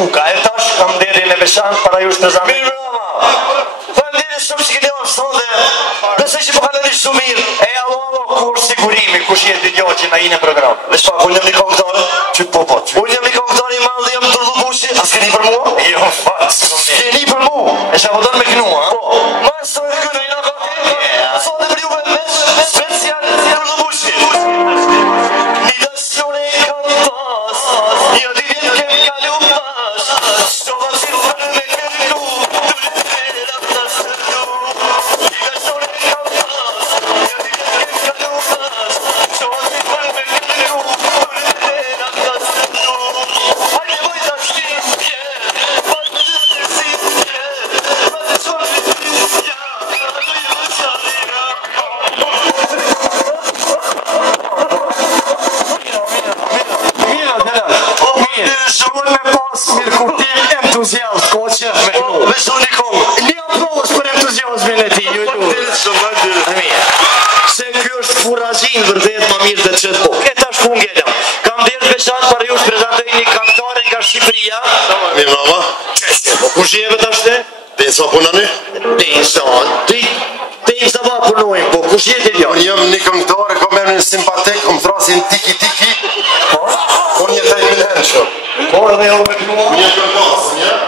Kuka. E tash kam derin e veçantë para jush prezant. Mirë brava. Faleminderit shumë që keni ardhur sonte. Besoj që po kaloni shumë mirë. E allo kur sigurimi kush jeti djogji na në program. Veç pa unë jam një kontore. Çu po. Unë jam një kontore i madh, jam Turllubushi. As keni për mua? Jo, fat. Keni për mua. E sa po don me knua, ha? Po. Ma sot e këna ina gati. Sot e për juve me special Turllubushi. Një dëshore kam pas. Jo di vjen kemi kalu pas. Shova si për me kërku. Furrazin vërdet më mirë dhe qëtë po. E tash ku ngellem. Kam derë veçantë para jush prezantoj një kantare nga Shqipëria. Mirë mama. Kush jeve tash te? Densa punani? Densa va punojnë, po kush jeti dja? Unë jam një këngëtare, kom e një simpatik, kom thrasin tiki. Unë një taj milhen që. Po edhe jo me knua. Një këngëtare, një?